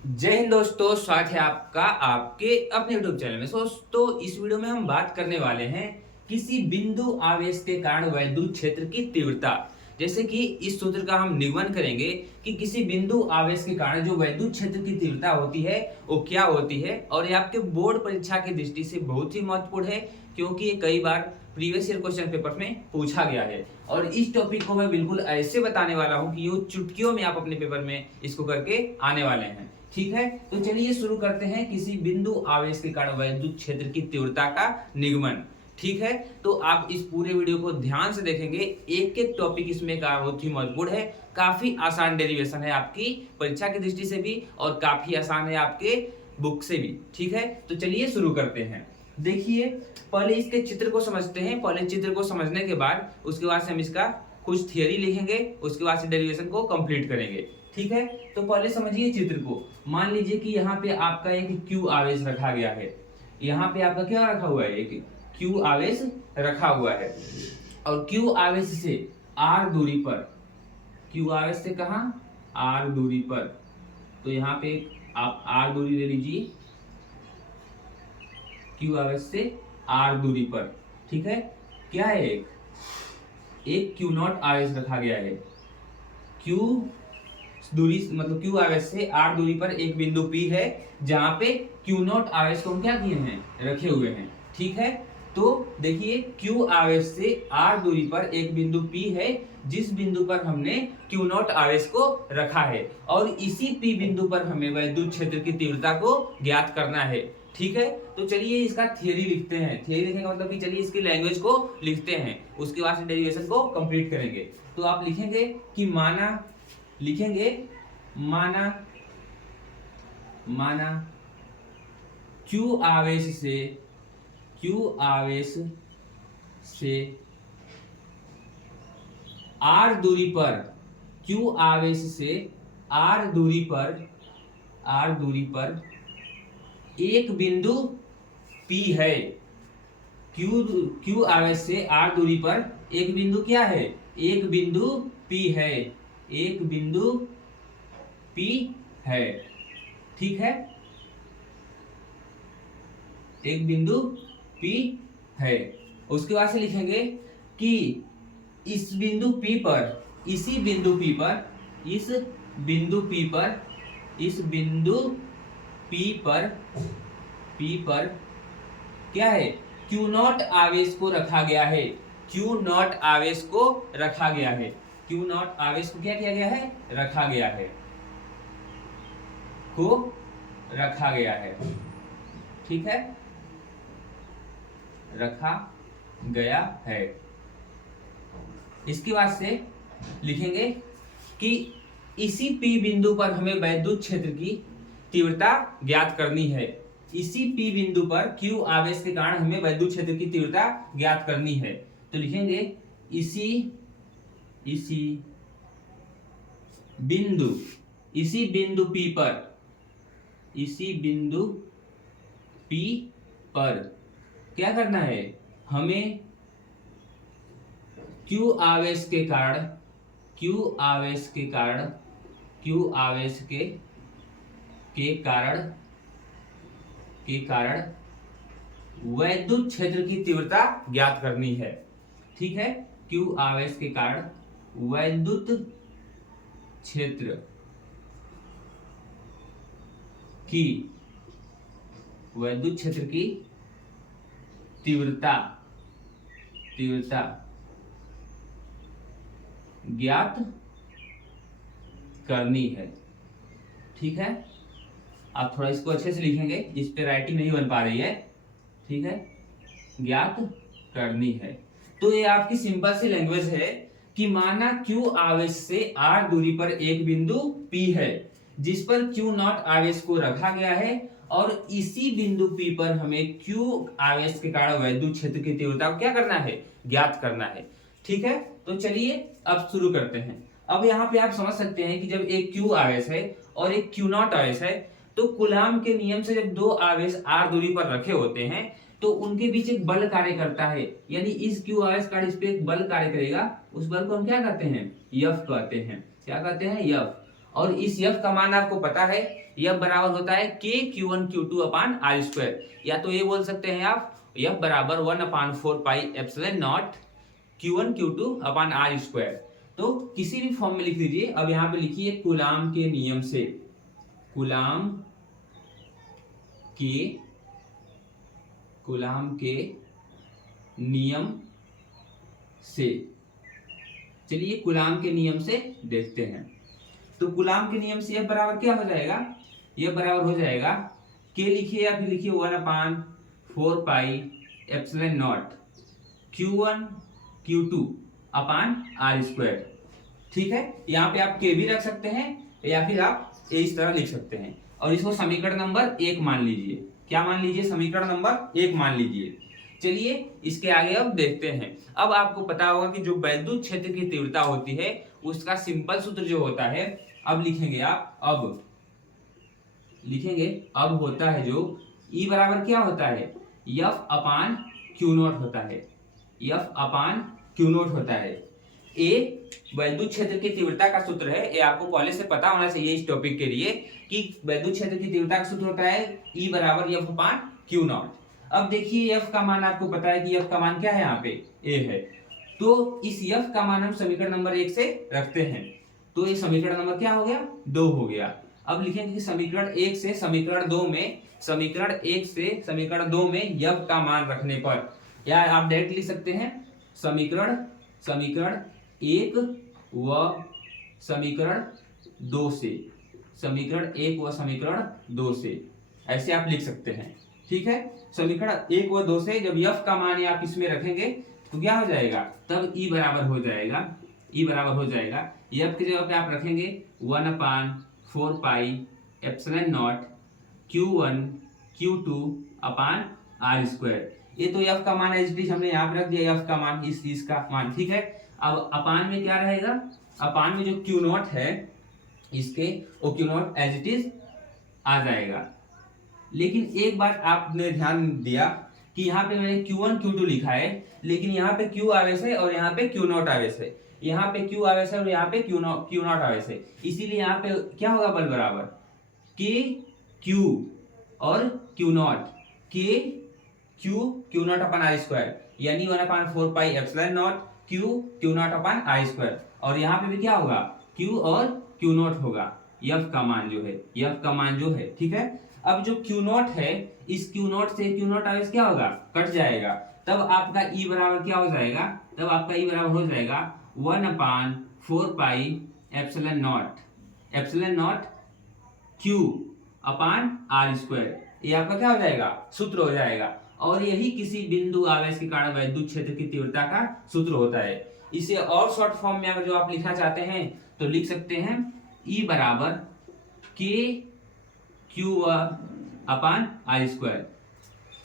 जय हिंद दोस्तों, स्वागत है आपका आपके अपने YouTube चैनल में। दोस्तों, इस वीडियो में हम बात करने वाले हैं किसी बिंदु आवेश के कारण वैद्युत क्षेत्र की तीव्रता। जैसे कि इस सूत्र का हम निगमन करेंगे कि किसी बिंदु आवेश के कारण जो वैद्युत क्षेत्र की तीव्रता होती है वो क्या होती है, और ये आपके बोर्ड परीक्षा की दृष्टि से बहुत ही महत्वपूर्ण है क्योंकि ये कई बार प्रीवियस ईयर क्वेश्चन पेपर में पूछा गया है। और इस टॉपिक को मैं बिल्कुल ऐसे बताने वाला हूं कि ये चुटकियों में आप अपने पेपर में इसको करके आने वाले हैं। ठीक है, तो चलिए शुरू करते हैं किसी बिंदु आवेश के कारण वैद्युत क्षेत्र की तीव्रता का निगमन। ठीक है, तो आप इस पूरे वीडियो को ध्यान से देखेंगे, एक एक टॉपिक इसमें का बहुत ही महत्वपूर्ण है। काफी आसान डेरिवेशन है आपकी परीक्षा की दृष्टि से भी और काफी आसान है आपके बुक से भी। ठीक है, तो चलिए शुरू करते हैं। देखिए, पहले इसके चित्र को समझते हैं। पहले चित्र को समझने के बाद उसके बाद से हम इसका कुछ थियरी लिखेंगे, उसके बाद से डेरिवेशन को कंप्लीट करेंगे। ठीक है, तो पहले समझिए चित्र को। मान लीजिए कि यहाँ पे आपका एक क्यू आवेश रखा गया है। यहाँ पे आपका क्या रखा हुआ है? एक क्यू आवेश रखा हुआ है, और क्यू आवेश से आर दूरी पर, क्यू आवेश से कहा? आर दूरी पर। तो यहाँ पे आप आर दूरी ले लीजिए, क्यू आवेश से आर दूरी पर। ठीक है, क्या है? एक क्यू नॉट आवेश रखा गया है। क्यू दूरी मतलब क्यू आवेश से आर दूरी पर एक बिंदु पी है जहां पे क्यू नॉट आवेश को हम क्या किए हैं? रखे हुए हैं। ठीक है, तो देखिए क्यू आवेश से आर दूरी पर एक बिंदु पी है जिस बिंदु पर हमने क्यू नॉट आवेश को रखा है, और इसी पी बिंदु पर हमें वैद्युत क्षेत्र की तीव्रता को ज्ञात करना है। ठीक है, तो चलिए इसका थियरी लिखते हैं। थियरी लिखने का मतलब कि चलिए इसकी लैंग्वेज को लिखते हैं, उसके बाद डेरिवेशन को कंप्लीट करेंगे। तो आप लिखेंगे कि माना क्यू आवेश से आर दूरी पर, क्यू आवेश से आर दूरी पर एक बिंदु P है। क्यू आवेश से आर दूरी पर एक बिंदु क्या है? एक बिंदु P है, एक बिंदु P है। ठीक है, एक बिंदु P है। उसके बाद से लिखेंगे कि इस बिंदु P पर, इसी बिंदु P पर, इस बिंदु P पर क्या है? क्यू नॉट आवेश को रखा गया है। क्यू नॉट आवेश को रखा गया है। क्यू नॉट आवेश को क्या किया गया है? रखा गया है, को रखा गया है। ठीक है, रखा गया है। इसके बाद से लिखेंगे कि इसी P बिंदु पर हमें वैद्युत क्षेत्र की तीव्रता ज्ञात करनी है। इसी P बिंदु पर Q आवेश के कारण हमें वैद्युत क्षेत्र की तीव्रता ज्ञात करनी है। तो लिखेंगे इसी बिंदु P पर क्या करना है? हमें Q आवेश के कारण वैद्युत क्षेत्र की तीव्रता ज्ञात करनी है। ठीक है, Q आवेश के कारण वैद्युत क्षेत्र की तीव्रता ज्ञात करनी है। ठीक है, आप थोड़ा इसको अच्छे से लिखेंगे, इस पे राइटिंग नहीं बन पा रही है। ठीक है, ज्ञात करनी है। तो ये आपकी सिंपल सी लैंग्वेज है कि माना क्यू आवेश से आर दूरी पर एक बिंदु P है जिस पर क्यू नॉट आवेश को रखा गया है, और इसी बिंदु P पर हमें क्यू आवेश के कारण वैद्युत क्षेत्र की तीव्रता को क्या करना है? ज्ञात करना है। ठीक है, तो चलिए अब शुरू करते हैं। अब यहाँ पे आप समझ सकते हैं कि जब एक क्यू आवेश है और एक क्यू नॉट आवेश है, तो कूलाम के नियम से जब दो आवेश आर दूरी पर रखे होते हैं तो उनके बीच एक बल कार्य करता है, यानी इस क्यू आवेश का इस पे एक बल कार्य करेगा। उस बल को हम क्या कहते हैं? यफ कहते हैं। क्या कहते हैं? यफ। और इस F का मान आपको पता है, F बराबर होता है K Q1 Q2 अपान R स्क्वायर, या तो ये बोल सकते हैं आप F बराबर 1/4 pi epsilon not Q1 Q2 upon R square. तो किसी भी फॉर्म में लिख दीजिए। अब यहाँ पे लिखिए कूलाम के नियम से, कूलाम के नियम से। चलिए कूलाम के नियम से देखते हैं। तो कूलाम के नियम से F बराबर क्या हो जाएगा, F बराबर हो जाएगा K लिखिए या फिर लिखिए 1/4 pi epsilon not Q1 Q2 upon R square. ठीक है, यहाँ पे आप K भी रख सकते हैं या फिर आप इस तरह लिख सकते हैं, और इसको समीकरण नंबर 1 मान लीजिए। क्या मान लीजिए, समीकरण नंबर 1 मान लीजिए। चलिए इसके आगे अब देखते हैं। अब आपको पता होगा कि जो वैद्युत क्षेत्र की तीव्रता होती है उसका सिंपल सूत्र जो होता है, अब लिखेंगे आप, अब लिखेंगे, अब होता है जो E बराबर क्या होता है, F अपान Q नॉट होता है, F अपान Q नॉट होता है। ए वैद्युत क्षेत्र की तीव्रता का सूत्र है, ये आपको पहले से पता होना चाहिए इस टॉपिक के लिए कि वैद्युत क्षेत्र की तीव्रता का सूत्र होता है E बराबर F अपान Q नॉट। अब देखिए F का मान आपको पता है कि F का मान क्या है, यहाँ पे A है, तो इस F का मान हम समीकरण नंबर 1 से रखते हैं, तो ये समीकरण नंबर क्या हो गया, 2 हो गया। अब लिखेंगे कि समीकरण 1 से समीकरण 2 में, समीकरण 1 से समीकरण 2 में F का मान रखने पर, या आप डायरेक्ट लिख सकते हैं समीकरण 1 व समीकरण 2 से, समीकरण 1 व समीकरण 2 से, ऐसे आप लिख सकते हैं। ठीक है, समीकरण 1 व 2 से जब F का मान आप इसमें रखेंगे तो क्या हो जाएगा, तब E बराबर हो जाएगा, E बराबर हो जाएगा, F की जगह पे आप रखेंगे 1/4 pi epsilon not Q1 Q2 upon R square. ये तो F का मान एज इट इज हमने यहाँ पे रख दिया, F का मान, इस चीज का मान। ठीक है, अब अपान में क्या रहेगा, अपान में जो Q नॉट है इसके, वो Q not as it is आ जाएगा। लेकिन एक बात आपने ध्यान दिया कि यहाँ पे मैंने Q1 Q2 लिखा है, लेकिन यहाँ पे Q आवेश है और यहाँ पे Q नॉट आवेश है, यहाँ पे Q आवेश है और यहाँ पे Q नॉट आवेश है, इसीलिए यहाँ पे क्या होगा, बल बराबर K Q और Q not, K Q not upon R square, यानी 1/4 pi epsilon not Q not upon R square, और यहाँ पे भी क्या होगा, Q और Q नॉट होगा, F का मान जो है, F का मान जो है। ठीक है, अब जो Q नॉट है, इस Q नॉट से Q नॉट आवेश क्या होगा, कट जाएगा, तब आपका E बराबर क्या हो जाएगा, तब आपका E बराबर हो जाएगा 1/4 pi epsilon not Q upon R square. ये आपका क्या हो जाएगा, सूत्र हो जाएगा, और यही किसी बिंदु आवेश के कारण वैद्युत क्षेत्र की तीव्रता का सूत्र होता है। इसे और शॉर्ट फॉर्म में अगर जो आप लिखना चाहते हैं तो लिख सकते हैं E बराबर K Q अपान R स्क्वायर।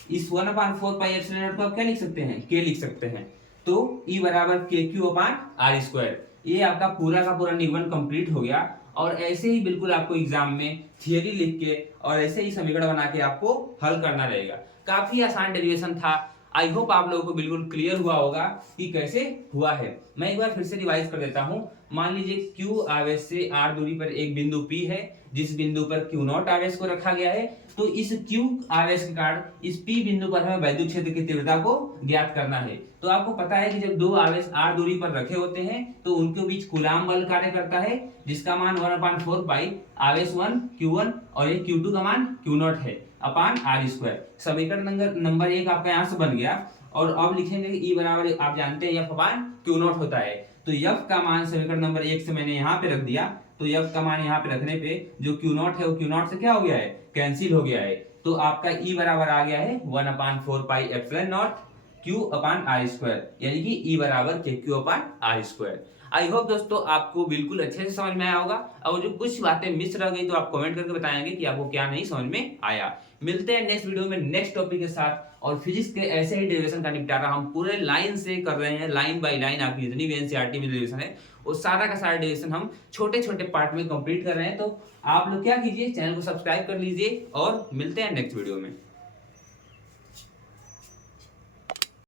इस 1/4 पाई एप्सिलॉन नॉट को आप क्या लिख सकते हैं, K लिख सकते हैं, तो E बराबर KQ अपान R स्क्वायर। ये आपका पूरा का पूरा निगमन कंप्लीट हो गया, और ऐसे ही बिल्कुल आपको एग्जाम में थियरी लिख के और ऐसे ही समीकरण बना के आपको हल करना रहेगा। काफी आसान डेरिवेशन था, आई होप आप लोगों को बिल्कुल क्लियर हुआ होगा कि कैसे हुआ है। मैं एक बार फिर से रिवाइज कर देता हूं। मान लीजिए Q आवेश से R दूरी पर एक बिंदु P है, जिस बिंदु पर Q नॉट आवेश को रखा गया है, तो इस Q आवेश के कारण इस P बिंदु पर हमें वैद्युत क्षेत्र की तीव्रता को ज्ञात करना है। तो आपको पता है कि जब दो आवेश R दूरी पर रखे होते हैं तो उनके बीच कूलाम बल कार्य करता है, जिसका मान 1/4 पाई आवेश 1 Q1 और ये Q2 का मान Q नॉट है अपान R स्क्वायर। समीकरण नंबर 1 आपका यहाँ से बन गया, और अब लिखेंगे कि E बराबर आप जानते हैं F अपान Q नॉट होता है, तो F का मान समीकरण नंबर 1 से मैंने यहाँ पे रख दिया, तो F का मान यहाँ पे रखने पे जो Q नॉट है वो Q नॉट से क्या हो गया है, कैंसिल हो गया है, तो आपका E बराबर आ गया है 1/4 pi epsilon not Q upon R square, यानी कि E बराबर KQ upon R square. I hope दोस्तों आपको बिल्कुल अच्छे से समझ में आया होगा, और जो कुछ बातें मिस रह गई तो आप कमेंट करके बताएंगे कि आपको क्या नहीं समझ में आया। मिलते हैं नेक्स्ट वीडियो में नेक्स्ट टॉपिक के साथ, और फिजिक्स के ऐसे ही डेरिवेशन का निपटारा हम पूरे लाइन से कर रहे हैं, लाइन बाय लाइन आपकी जितनी भी एनसीईआरटी में डेरिवेशन है वो सारा का सारा डेरिवेशन हम छोटे छोटे पार्ट में कंप्लीट कर रहे हैं। तो आप लोग क्या कीजिए, चैनल को सब्सक्राइब कर लीजिए, और मिलते हैं नेक्स्ट वीडियो में।